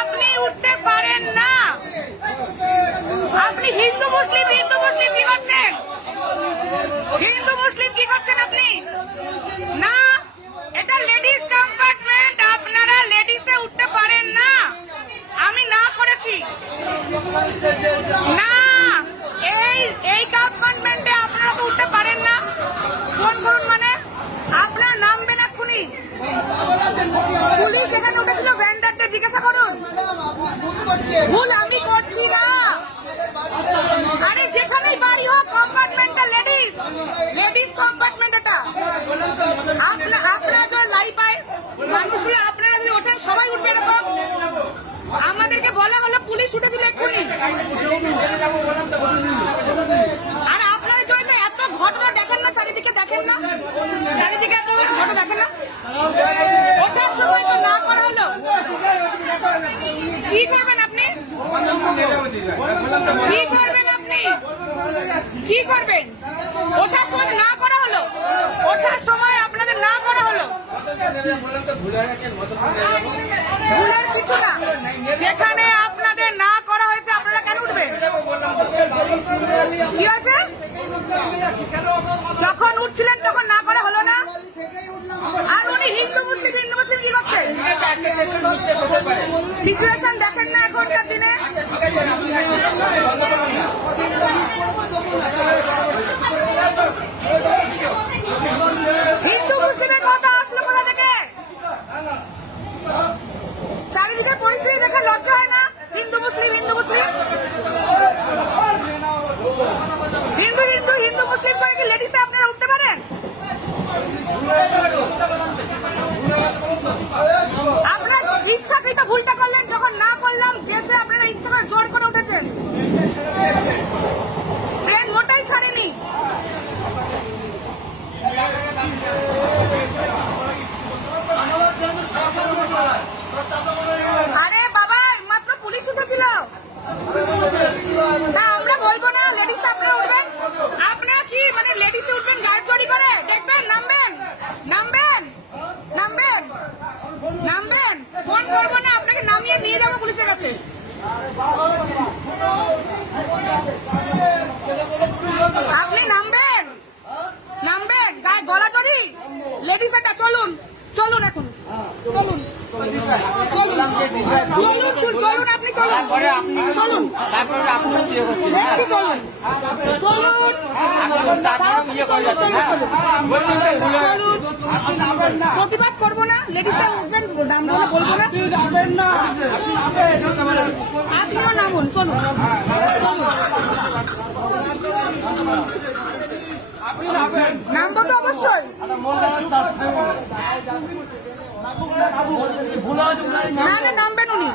আপনি উঠতে পারেন না। আপনি হিন্দু মুসলিম কি করছেন? হিন্দু মুসলিম কি করছেন আপনি? না, এটা লেডিস কম্পার্টমেন্ট, আপনারা লেডিসে উঠতে পারেন না। আমি না করেছি না, এই কম্পার্টমেন্টে আপনারা তো উঠতে পারেন না। ফোন করুন, মানে আপনারা নামবেন এক্ষুনি। পুলিশ এখানে উঠেছিল, ভ্যান্ডারদের জিজ্ঞাসা করুন। ভুল আমি করছি না। আরে যেখানেই বাড়ি হোক, কম্পার্টমেন্টটা লেডিস কম্পার্টমেন্ট। এটা আপনারা যখন লাই পায় মানুষগুলো, আপনারা যদি ওঠেন সবাই উঠবে এরকম? আমাদেরকে বলা হলো পুলিশ উঠেছিল এক্ষুনি। আর আপনারা যদি এত ঘটনা দেখেন না, চারিদিকে দেখেন না, চারিদিকে এত ঘটনা দেখেন না, ওঠার সময় তো না করা হলো। কি করবেন আপনি? কি করবেন আপনি? কি করবেন? ওঠার সময় না করা হলো, ওঠার সময় আপনাদের না করা হলো। ভুলের কিছু না, যেখানে আপনাদের না করা হয়েছে আপনারা কেন উঠবেন? কি হয়েছে? যখন উঠছিলেন তখন না করা হলো না? আর উনি হিন্দু মুসলিম কি করছেন? সিচুয়েশন দেখেন না এখনকার দিনে? হিন্দু মুসলিমের কথা আসলো কোথা থেকে? চারিদিকে পরিস্থিতি দেখে লজ্জা হয় না? হিন্দু মুসলিম হিন্দু মুসলিম করে কি লেডিসে আপনারা উঠতে পারেন? আপনারা ইচ্ছাকৃত ভুলটা করলেন, যখন না করলাম যেহেতু আপনারা ইচ্ছা করে জোর করে উঠেছেন। ট্রেন মোটাই ছাড়েনি। আরে বাবা, মাত্র পুলিশ উঠেছিল। না, আমরা বলবো না লেডিস আপনারা উঠবেন। আপনারা কি মানে লেডিসে উঠবেন গাড়ি চড়ি করে? দেখবেন, নামবেন নামবেন নামবেন নামবেন। ফোন করবো না, আপনাকে নামিয়ে নিয়ে যাবো পুলিশের কাছে। আপনি নামবেন নামবেন, গায়ে গলা চড়ি লেডিস একটা। চলুন চলুন, এখন চলুন চলুন চলুন, আপনি চলুন চলুন প্রতিবাদ করবো না, লেডিসে উঠবেন, বলবো না। আপনিও নামুন, চলুন নামবো তো অবশ্যই। না, নামবেন উনি।